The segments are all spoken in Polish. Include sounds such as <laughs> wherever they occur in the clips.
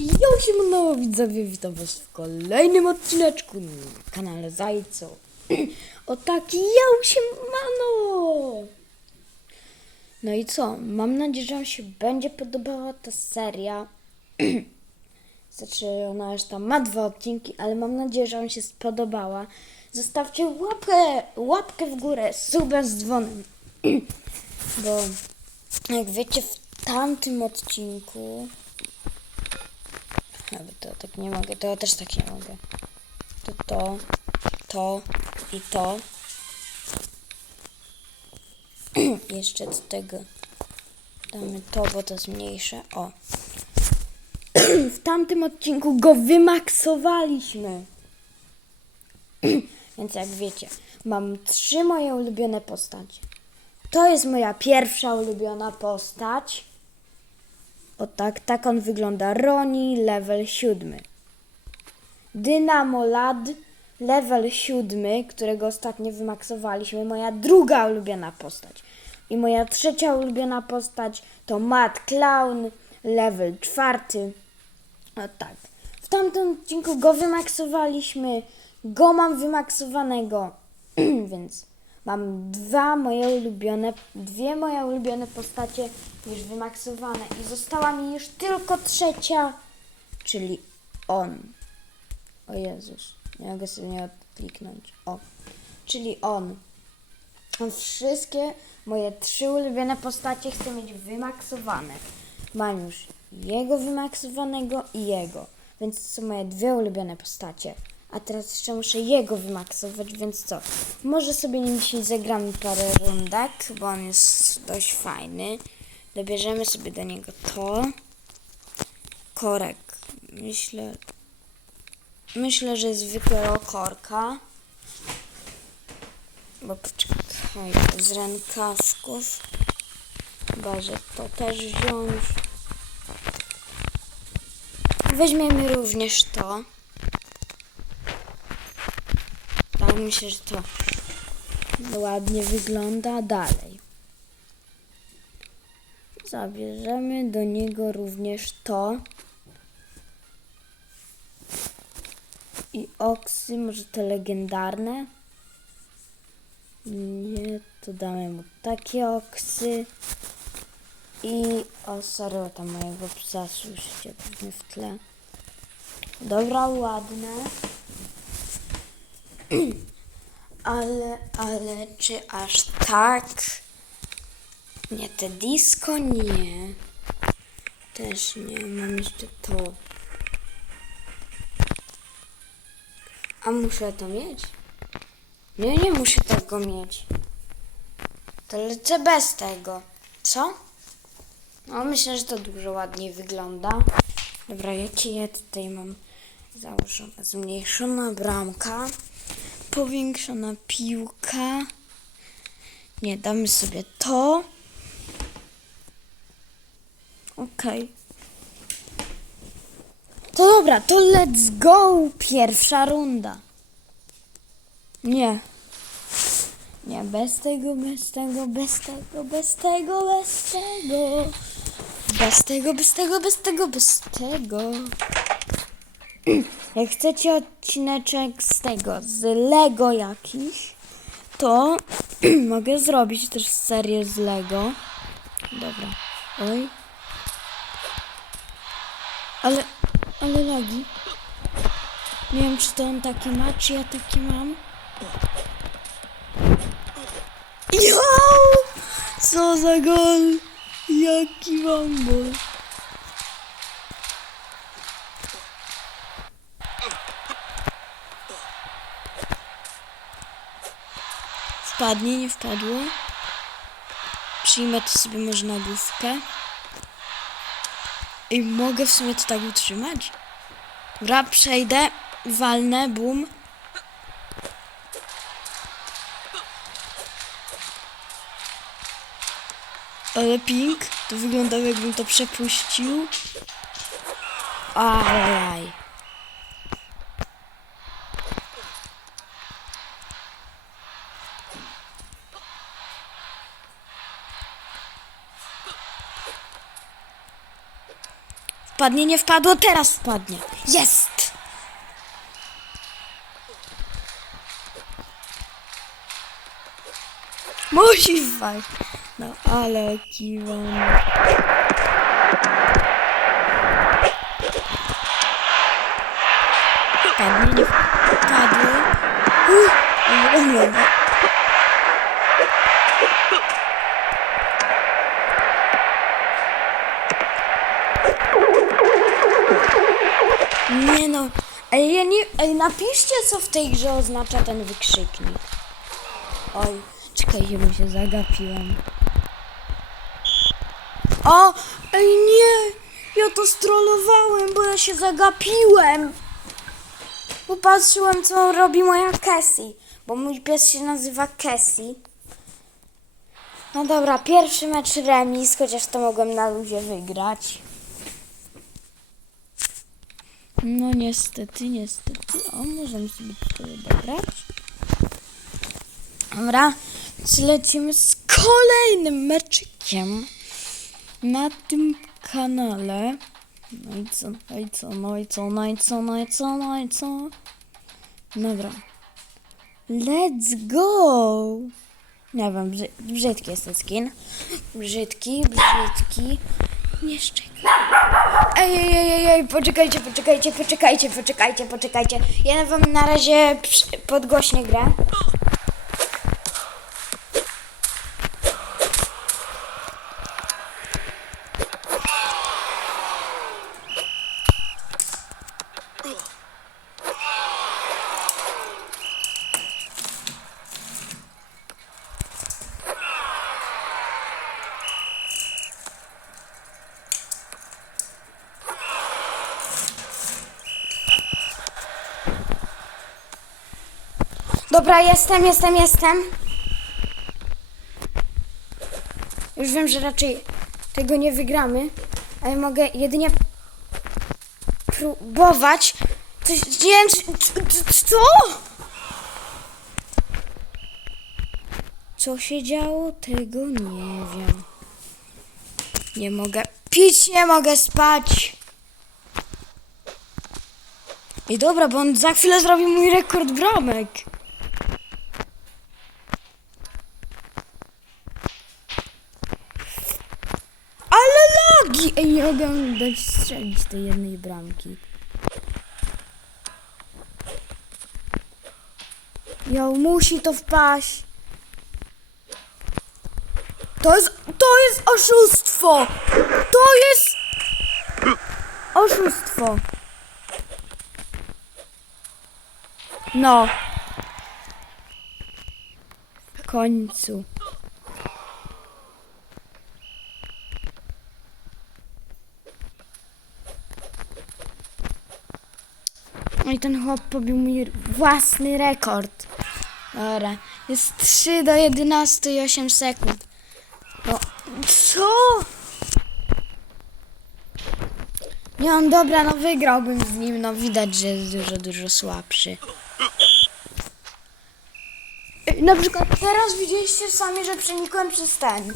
Jo, siemano, widzowie, witam was w kolejnym odcineczku na kanale Zajco. <clears throat> O taki, jo, siemano! No i co, mam nadzieję, że wam się będzie podobała ta seria. <clears throat> Znaczy, ona już tam ma dwa odcinki, ale mam nadzieję, że wam się spodobała. Zostawcie łapkę, łapkę w górę, suba z dzwonem. <clears throat> Bo, jak wiecie, w tamtym odcinku... Nawet to tak nie mogę, to też tak nie mogę. To to, to i to. <clears throat> Jeszcze do tego damy to, bo to jest mniejsze. O. <clears throat> w tamtym odcinku go wymaksowaliśmy. <clears throat> Więc jak wiecie, mam trzy moje ulubione postacie. To jest moja pierwsza ulubiona postać. O tak, tak on wygląda. Roni, level 7. Dynamo Lad, level 7, którego ostatnio wymaksowaliśmy. Moja druga ulubiona postać. I moja trzecia ulubiona postać to Mad Clown, level 4. O tak. W tamtym odcinku go wymaksowaliśmy. Go mam wymaksowanego. <clears throat> Więc mam dwa moje ulubione, dwie moje ulubione postacie już wymaksowane. I została mi już tylko trzecia, czyli on. O Jezus, nie mogę sobie nie odkliknąć. O, czyli on. Wszystkie moje trzy ulubione postacie chcę mieć wymaksowane. Mam już jego wymaksowanego i jego. Więc to są moje dwie ulubione postacie. A teraz jeszcze muszę jego wymaksować, więc co? Może sobie nim dzisiaj zagramy parę rundek, bo on jest dość fajny. Dobierzemy sobie do niego to. Korek. Myślę... Myślę, że zwykłego korka. Bo poczekaj, z rękawków. Chyba, że to też wziąć. Weźmiemy również to. Tak, myślę, że to ładnie wygląda dalej. Zabierzemy do niego również to. I oksy, może te legendarne. Nie, to damy mu takie oksy. I o, sorry, tam mojego psa słyszycie pewnie w tle. Dobra, ładne. <clears throat> Ale, ale czy aż tak? Nie, te disco nie. Też nie, mam jeszcze to. A muszę to mieć? Nie, nie muszę tego mieć. To lecę bez tego. Co? No, myślę, że to dużo ładniej wygląda. Dobra, jakie ja tutaj mam założone? Zmniejszona bramka, powiększona piłka. Nie, damy sobie to. Okej. To dobra, to let's go! Pierwsza runda. Nie. Nie, bez tego, bez tego, bez tego, bez tego, bez tego. Bez tego, bez tego, bez tego, bez tego. Jak chcecie odcineczek z tego, z Lego jakiś, to <clears throat> mogę zrobić też serię z Lego. Dobra. Oj. Ale, ale lagi. Nie wiem, czy to on takie ma, czy ja takie mam. Jo! Co za gol! Jaki bambol! Wpadnie, nie wpadło. Przyjmę to sobie może na główkę. I mogę w sumie to tak utrzymać. Dobra, przejdę, walnę, bum. Ale ping, to wyglądało jakbym to przepuścił. Ajaj. Wpadnie, nie wpadło, teraz wpadnie. Jest! Musi wpaść. No ale kiwam. Padnie, nie wpadło. Nie, nie, nie. Nie no, ej, ja nie, ej, napiszcie co w tej grze oznacza ten wykrzyknik. Oj, czekajcie, bo się zagapiłem. O, ej nie, ja to strollowałem, bo ja się zagapiłem. Popatrzyłem co robi moja Cassie, bo mój pies się nazywa Cassie. No dobra, pierwszy mecz remis, chociaż to mogłem na luzie wygrać. No niestety, niestety. O, możemy sobie tutaj odebrać. Dobra, lecimy z kolejnym meczykiem na tym kanale. No i co, no i co, no i co, no i co, no i co, no i co. Dobra. Let's go! Nie wiem, brzy brzydki jest ten skin. Brzydki, brzydki. Nie szczekaj. Ej, ej, ej, ej, ej, poczekajcie, poczekajcie, poczekajcie, poczekajcie, poczekajcie. Ja wam na razie podgłośnię grę. Dobra, jestem, jestem, jestem. Już wiem, że raczej tego nie wygramy, ale mogę jedynie próbować. Coś, co? Co się działo, tego nie wiem. Nie mogę pić, nie mogę spać. I dobra, bo on za chwilę zrobi mój rekord bramek. Ale lagi! Ej, nie mogę dać strzelić tej jednej bramki. Jo, musi to wpaść. To jest, to jest oszustwo! To jest oszustwo. No. W końcu. No i ten chłop pobił mój własny rekord. Dobra. Jest 3 do 11 i 8 sekund. No, co? Nie, on dobra, no wygrałbym z nim, no widać, że jest dużo, dużo słabszy. Na przykład teraz widzieliście sami, że przenikłem przez ten.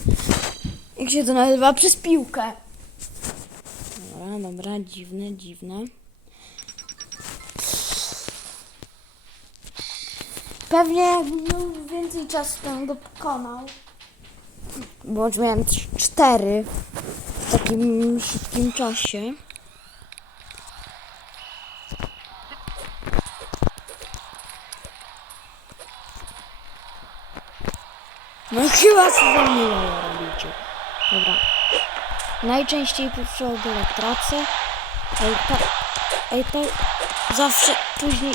Jak się to nazywa? Przez piłkę. Dobra, dobra, dziwne, dziwne. Pewnie jakbym więcej czasu, to go pokonał. Bo już miałem cztery w takim szybkim czasie. No chyba co za miło robicie. Dobra. Najczęściej przy ogóle tracę. Ej, to, ej, to zawsze później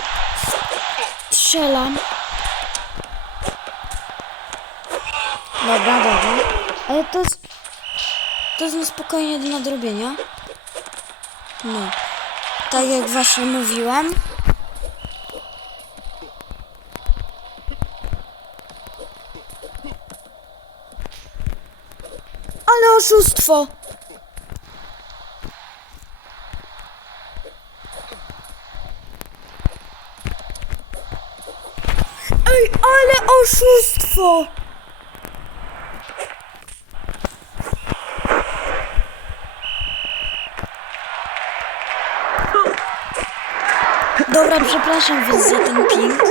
strzelam. Dobra, dobra. Ale to jest... To jest na spokojnie do nadrobienia. No. Tak jak właśnie mówiłem. Ale oszustwo! Ej, ale oszustwo! Dobra, przepraszam was za ten ping.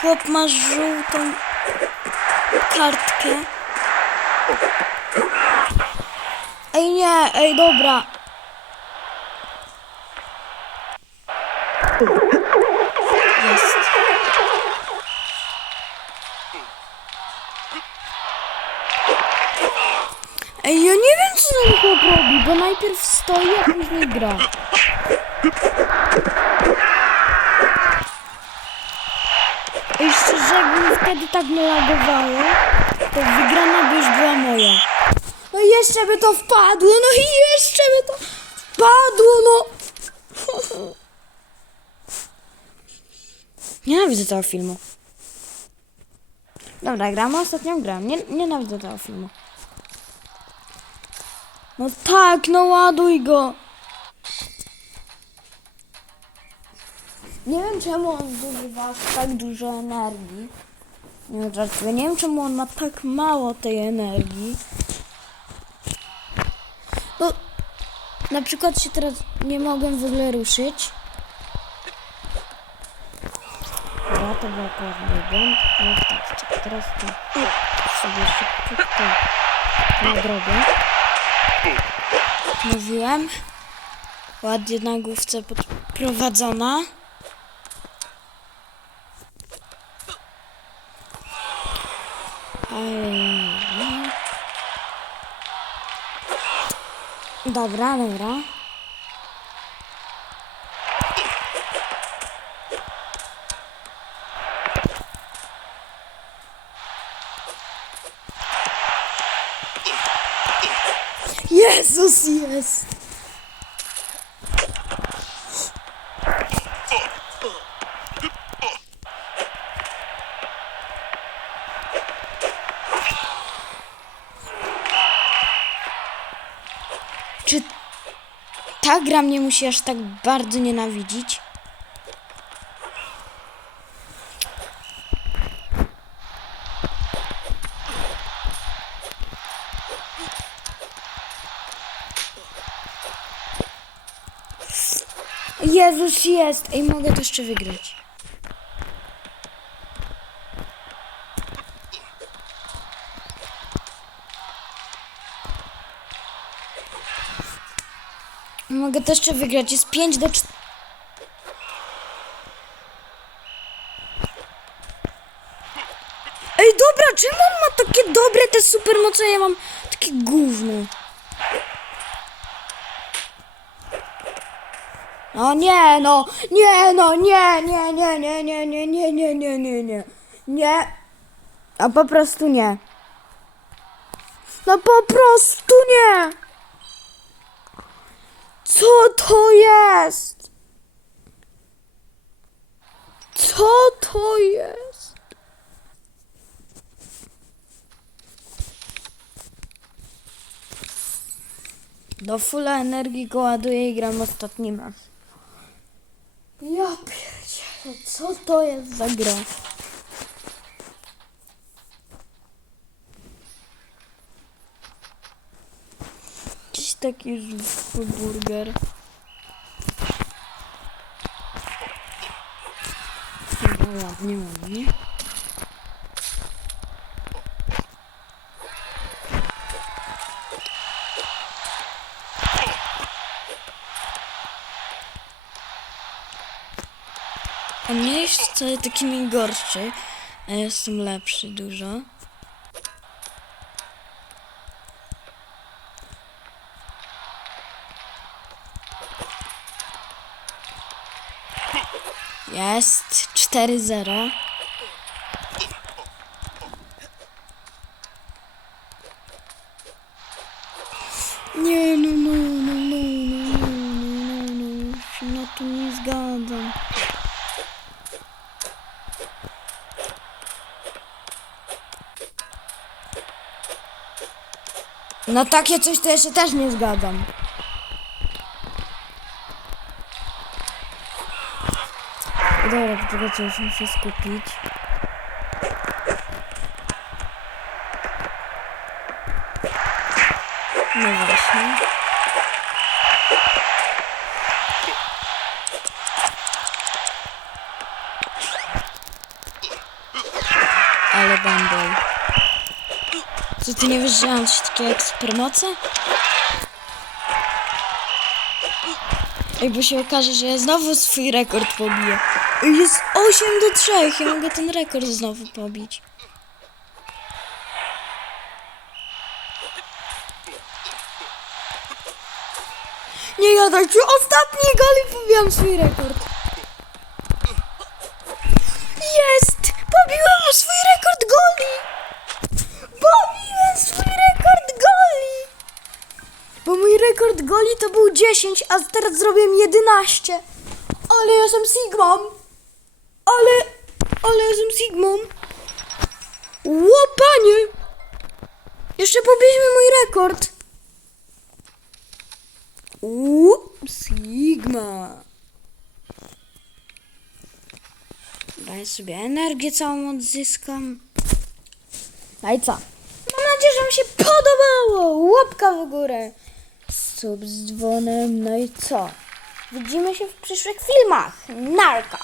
Chłop ma żółtą kartkę. Ej nie, ej dobra. Jest. Ej, ja nie wiem co ten chłop robi, bo najpierw stoi, a później gra. Ej, szczerze, jakby mi wtedy tak nalagowało, to wygrana by już była moja. No i jeszcze by to wpadło, no i jeszcze by to wpadło, no. <laughs> Nienawidzę tego filmu. Dobra, gramy ostatnią grę. Nie, nienawidzę tego filmu. No tak, no ładuj go. Nie wiem czemu on zużywa tak dużo energii. Nie żartuję. Nie wiem czemu on ma tak mało tej energii. No, na przykład się teraz nie mogłem w ogóle ruszyć. Dobra, to był akurat błąd. Ale tak, teraz to sobie szybciutko nadrobię. Mówiłem. Ładnie na główce podprowadzona. Dobra, dobra. Jezus jest! Czy ta gra mnie musi aż tak bardzo nienawidzić? Jezus jest! Ej, mogę to jeszcze wygrać. Mogę to jeszcze wygrać. Jest 5 do 4. Ej, dobra, czemu on ma takie dobre te supermoce, ja mam takie gówno? No nie, no, nie, no, nie, nie, nie, nie, nie, nie, nie, nie, nie, nie, nie, nie, a po prostu nie. No po prostu nie. Co to jest? Co to jest? Do fulla energii go ładuję i gram ostatni mecz. Ja pierdzielę, co to jest za gra? Jakiś taki zwykły burger. Ładnie, ładnie. On nie jest taki najgorszy, a ja jestem lepszy dużo. Jest 4-0. No takie coś to ja się też nie zgadzam. Dobra, poczekajcie, już muszę skupić. Przejdźmy. Ale Bumble. Co ty nie wiesz, że mam coś takiego jak supermoce? Bo się okaże, że ja znowu swój rekord pobiję. Jest 8 do 3, ja mogę ten rekord znowu pobić. Nie gadajcie, ostatni gali pobijam swój rekord. Jest! Pobiłem swój rekord goli! Swój rekord goli! Bo mój rekord goli to był 10, a teraz zrobiłem 11. Ale ja jestem Sigmą. Ale, ale ja jestem Sigmą. Łopanie! Jeszcze pobiliśmy mój rekord. Uuu, Sigma. Daję sobie energię całą odzyskam. No i co? Mam nadzieję, że Wam się podobało. Łapka w górę. Sub z dzwonem. No i co? Widzimy się w przyszłych filmach. Narka.